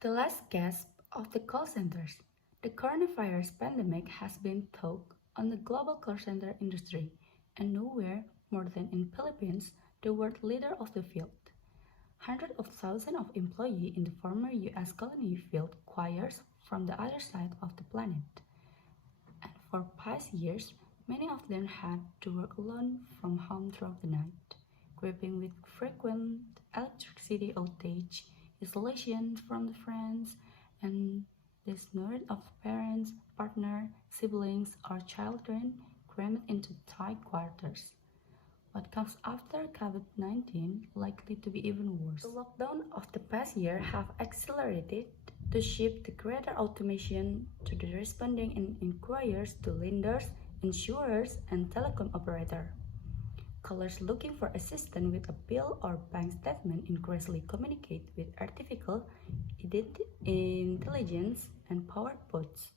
The last gasp of the call centers. The coronavirus pandemic has been tough on the global call center industry, and nowhere more than in Philippines, the world leader of the field. Hundreds of thousands of employees in the former US colony filled choirs from the other side of the planet. And for past years, many of them had to work alone from home throughout the night, gripping with frequent electricity outage, isolation from the friends, and the snort of parents, partner, siblings, or children crammed into tight quarters. What comes after COVID-19 likely to be even worse. The lockdown of the past year have accelerated the shift to greater automation to the responding in inquiries to lenders, insurers, and telecom operator. Callers looking for assistance with a bill or bank statement increasingly communicate with artificial intelligence and powered bots.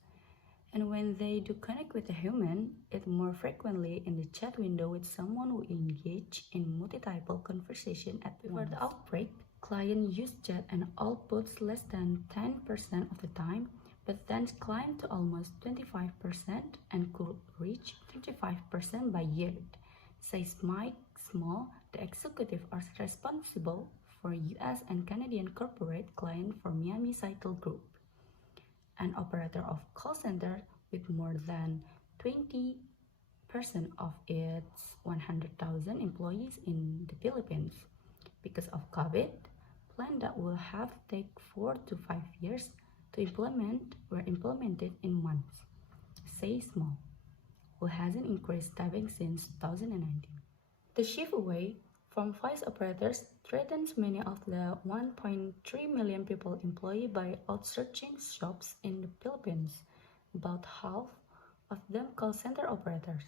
And when they do connect with a human, it more frequently in the chat window with someone who engage in multiple conversation at once. Before the outbreak, clients used chat and outputs less than 10% of the time, but then climbed to almost 25% and could reach 35% by year. Says Mike Small, the executive are responsible for US and Canadian corporate client for Miami Cycle Group, an operator of call center with more than 20% of its 100,000 employees in the Philippines. Because of COVID, plans that will have take 4 to 5 years to implement were implemented in months, says Small, who hasn't increased staffing since 2019. The shift away from voice operators threatens many of the 1.3 million people employed by outsourcing shops in the Philippines, about half of them call center operators.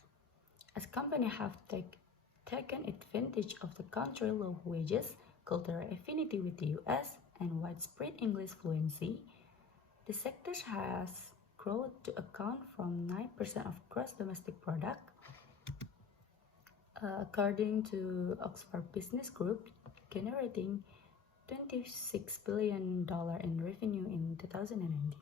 As companies have taken advantage of the country's low wages, cultural affinity with the US, and widespread English fluency, the sector has grown to account for 9% of gross domestic product, according to Oxford Business Group, generating $26 billion in revenue in 2019.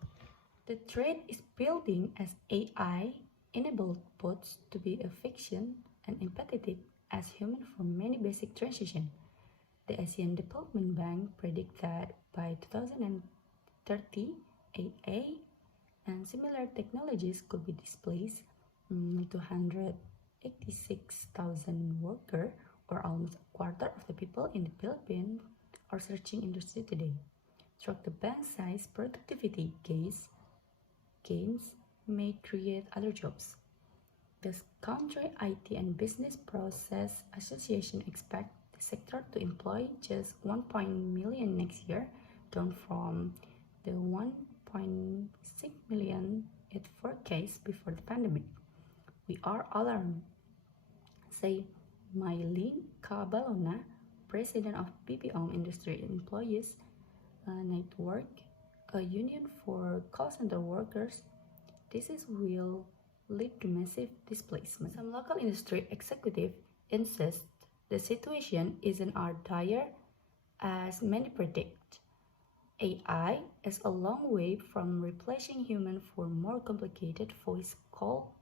The trend is building as AI enabled bots to be efficient and empathetic as human for many basic transitions. The Asian Development Bank predicts that by 2030, AI and similar technologies could be displaced 286,000 workers, or almost a quarter of the people in the Philippines are searching industry today. Through the bank size productivity gains may create other jobs. The country IT and Business Process Association expect the sector to employ just 1 million next year, down from the 1.6 million it forecast before the pandemic. We are alarmed, say Lilie, president of BPO Industry Employees Network, a union for call center workers. This will lead to massive displacement. Some local industry executives insist the situation isn't as dire as many predict. AI is a long way from replacing humans for more complicated voice calls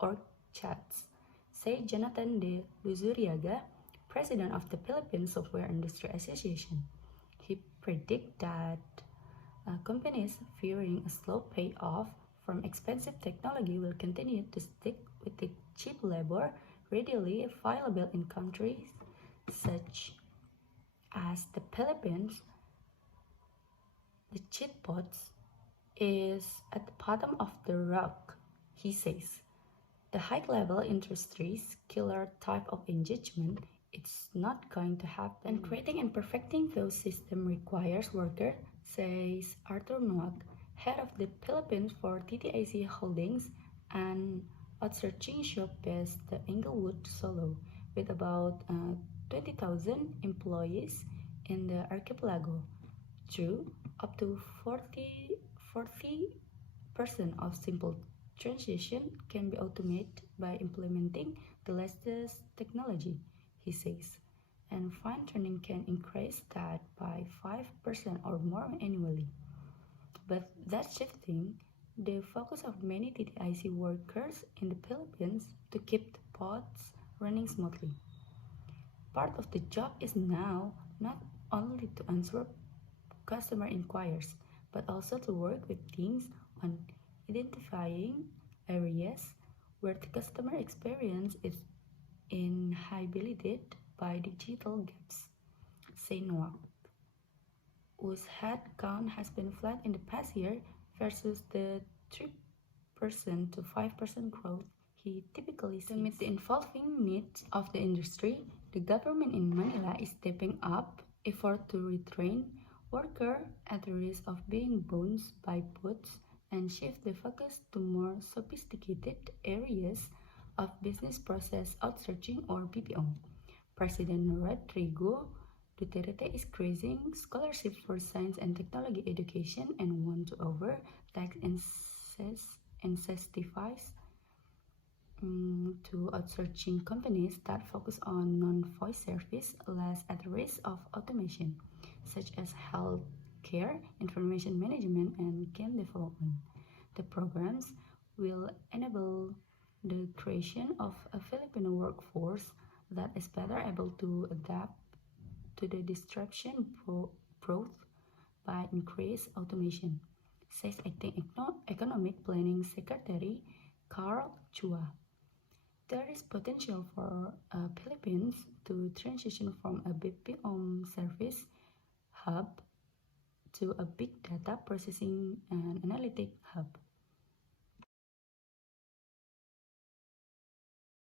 or chats, say Jonathan de Luzuriaga, president of the Philippine Software Industry Association. He predicts that companies fearing a slow payoff from expensive technology will continue to stick with the cheap labor readily available in countries such as the Philippines. The chatbots is at the bottom of the rock, he says. The high-level industry's killer type of engagement, it's not going to happen. And creating and perfecting those systems requires workers, says Arthur Noack, head of the Philippines for TTIC Holdings, and outsourcing shop based the Englewood Solo, with about 20,000 employees in the archipelago. True, up to 40% of simple transition can be automated by implementing the latest technology, he says, and fine-tuning can increase that by 5% or more annually. But that shifting the focus of many TTIC workers in the Philippines to keep the pods running smoothly. Part of the job is now not only to answer customer inquiries, but also to work with teams on identifying areas where the customer experience is inhibited by digital gaps. Say Noah, whose headcount has been flat in the past year versus the 3% to 5% growth he typically sees. To meet the evolving needs of the industry, the government in Manila is stepping up effort to retrain workers at the risk of being bounced by bots and shift the focus to more sophisticated areas of business process outsourcing or BPO. President Rodrigo Duterte is increasing scholarships for science and technology education and want to over tax incentivize to outsourcing companies that focus on non-voice service less at risk of automation, such as healthcare, information management, and game development. The programs will enable the creation of a Filipino workforce that is better able to adapt to the disruption brought by increased automation, says acting economic planning secretary Carl Chua. There is potential for Philippines to transition from a BPO service hub to a big data processing and analytic hub.